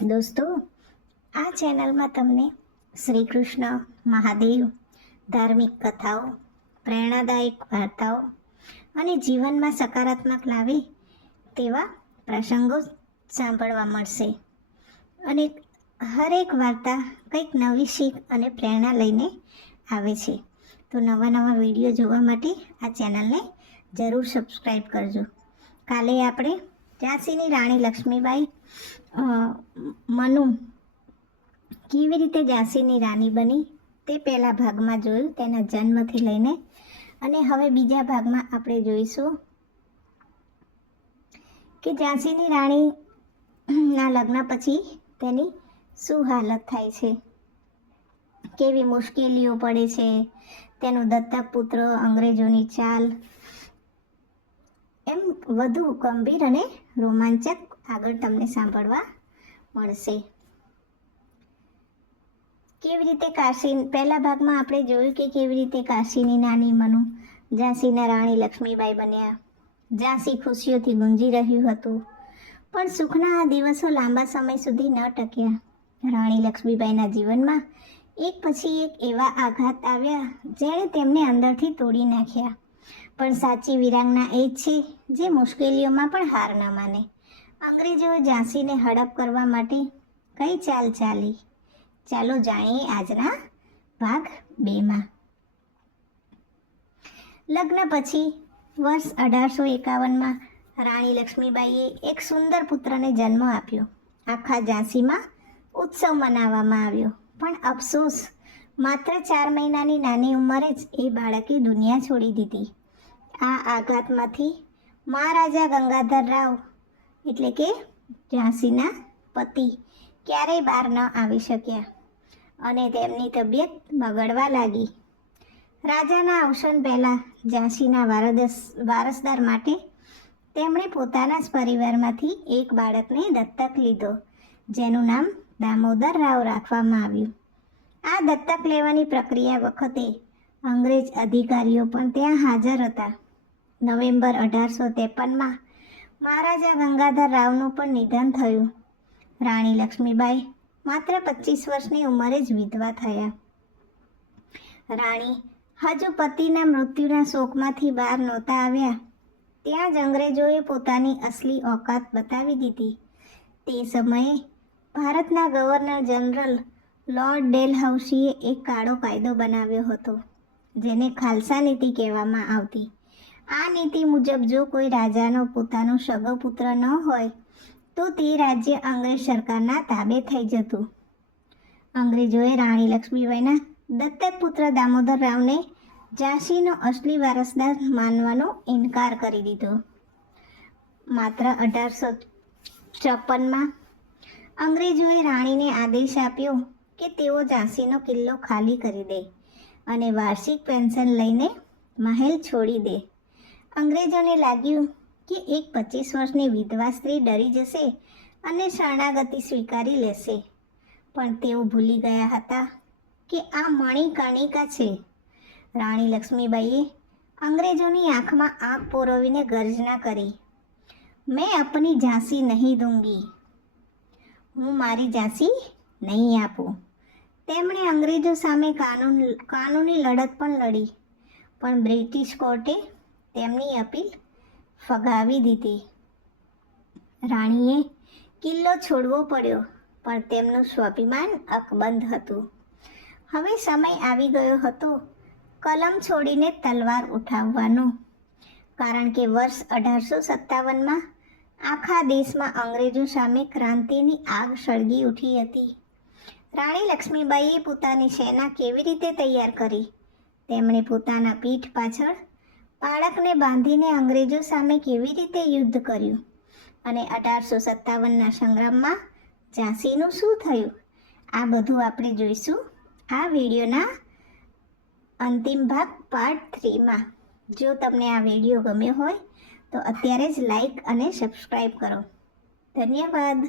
દોસ્તો, આ ચેનલમાં તમને શ્રી કૃષ્ણ, મહાદેવ, ધાર્મિક કથાઓ, પ્રેરણાદાયક વાર્તાઓ અને જીવનમાં સકારાત્મક લાવે તેવા પ્રસંગો સાંભળવા મળશે. અને હરેક વાર્તા કંઈક નવી શીખ અને પ્રેરણા લઈને આવે છે. તો નવા નવા વિડીયો જોવા માટે આ ચેનલને જરૂર સબસ્ક્રાઈબ કરજો. કાલે આપણે ઝાંસીની રાણી લક્ષ્મીબાઈ મનુ કેવી રીતે ઝાંસીની રાણી બની તે પહેલા ભાગમાં જોયું, તેના જન્મથી લઈને. અને હવે બીજા ભાગમાં આપણે જોઈશું કે ઝાંસીની રાણીના લગ્ન પછી તેની શું હાલત થાય છે, કેવી મુશ્કેલીઓ પડે છે, તેનો દત્તક પુત્ર, અંગ્રેજોની ચાલ, એમ વધુ ગંભીર અને રોમાંચક આગળ તમને સાંભળવા મળશે. કેવી રીતે કાશી, પહેલા ભાગમાં આપણે જોયું કે કેવી રીતે કાશીની નાની મનુ ઝાંસીના રાણી લક્ષ્મીબાઈ બન્યા. ઝાંસી ખુશીઓથી ગુંજી રહ્યું હતું, પણ સુખના આ દિવસો લાંબા સમય સુધી ન ટક્યા. રાણી લક્ષ્મીબાઈના જીવનમાં એક પછી એક એવા આઘાત આવ્યા જેણે તેમને અંદરથી તોડી નાખ્યા. પણ સાચી વીરાંગના એ જ છે જે મુશ્કેલીઓમાં પણ હાર ન માને. અંગ્રેજોએ ઝાંસીને હડપ કરવા માટે કઈ ચાલ ચાલી, ચાલો જાણીએ આજના ભાગ 2માં. લગ્ન પછી વર્ષ 1851માં રાણી લક્ષ્મીબાઈએ એક સુંદર પુત્રને જન્મ આપ્યો. આખા ઝાંસીમાં ઉત્સવ મનાવવામાં આવ્યો, પણ અફસોસ, માત્ર 4 મહિનાની નાની ઉંમરે જ એ બાળકે દુનિયા છોડી દીધી. આ આઘાતમાંથી મહારાજા ગંગાધર રાવ એટલે કે ઝાંસીના પતિ ક્યારેય બહાર ન આવી શક્યા અને તેમની તબિયત બગડવા લાગી. રાજાના અવસાન પહેલાં ઝાંસીના વારસદાર માટે તેમણે પોતાના જ પરિવારમાંથી એક બાળકને દત્તક લીધો, જેનું નામ દામોદર રાવ રાખવામાં આવ્યું. આ દત્તક લેવાની પ્રક્રિયા વખતે અંગ્રેજ અધિકારીઓ પણ ત્યાં હાજર હતા. નવેમ્બર 1853માં મહારાજા ગંગાધર રાવનું પણ નિધન થયું. રાણી લક્ષ્મીબાઈ માત્ર 25 વર્ષની ઉંમરે જ વિધવા થયા. રાણી હજુ પતિના મૃત્યુના શોકમાંથી બહાર નહોતા આવ્યા ત્યાં જ અંગ્રેજોએ પોતાની અસલી ઓકાત બતાવી દીધી. તે સમયે ભારતના ગવર્નર જનરલ લોર્ડ ડેલહાઉસીએ એક કાળો કાયદો બનાવ્યો હતો, જેને ખાલસા નીતિ કહેવામાં આવતી. આ નીતિ મુજબ જો કોઈ રાજાનો પોતાનો સગો પુત્ર ન હોય તો તે રાજ્ય અંગ્રેજ સરકારના તાબે થઈ જતું. અંગ્રેજોએ રાણી લક્ષ્મીબાઈના દત્તક પુત્ર દામોદર રાવને ઝાંસીનો અસલી વારસદાર માનવાનો ઇનકાર કરી દીધો. માત્ર 1854માં અંગ્રેજોએ રાણીને આદેશ આપ્યો કે તેઓ ઝાંસીનો કિલ્લો ખાલી કરી દે અને વાર્ષિક પેન્શન લઈને મહેલ છોડી દે. અંગ્રેજોને લાગ્યું કે એક 25 વર્ષની વિધવા સ્ત્રી ડરી જશે અને શરણાગતિ સ્વીકારી લેશે, પણ તેઓ ભૂલી ગયા હતા કે આ મણિકર્ણિકા છે. રાણી લક્ષ્મીબાઈએ અંગ્રેજોની આંખમાં આંખ પોરવીને ગર્જના કરી, મેં અપની ઝાંસી નહીં દૂંગી, હું મારી ઝાંસી નહીં આપું. તેમણે અંગ્રેજો સામે કાનૂની લડત પણ લડી, પણ બ્રિટિશ કોર્ટે તેમની અપીલ ફગાવી દીધી. રાણીએ કિલ્લો છોડવો પડ્યો, પણ તેમનું સ્વાભિમાન અકબંધ હતું. હવે સમય આવી ગયો હતો કલમ છોડીને તલવાર ઉઠાવવાનો, કારણ કે વર્ષ 1857માં આખા દેશમાં અંગ્રેજો સામે ક્રાંતિની આગ સળગી ઉઠી હતી. રાણી લક્ષ્મીબાઈએ પોતાની સેના કેવી રીતે તૈયાર કરી? તેમણે પોતાના પીઠ પાછળ બાળકને બાંધીને અંગ્રેજો સામે કેવી રીતે યુદ્ધ કર્યું? અને 1857ના સંગ્રામમાં ઝાંસીનું શું થયું? આ બધું આપણે જોઈશું આ વિડીયોના અંતિમ ભાગ પાર્ટ 3માં. જો તમને આ વિડીયો ગમ્યો હોય તો અત્યારે જ લાઈક અને સબસ્ક્રાઈબ કરો. ધન્યવાદ.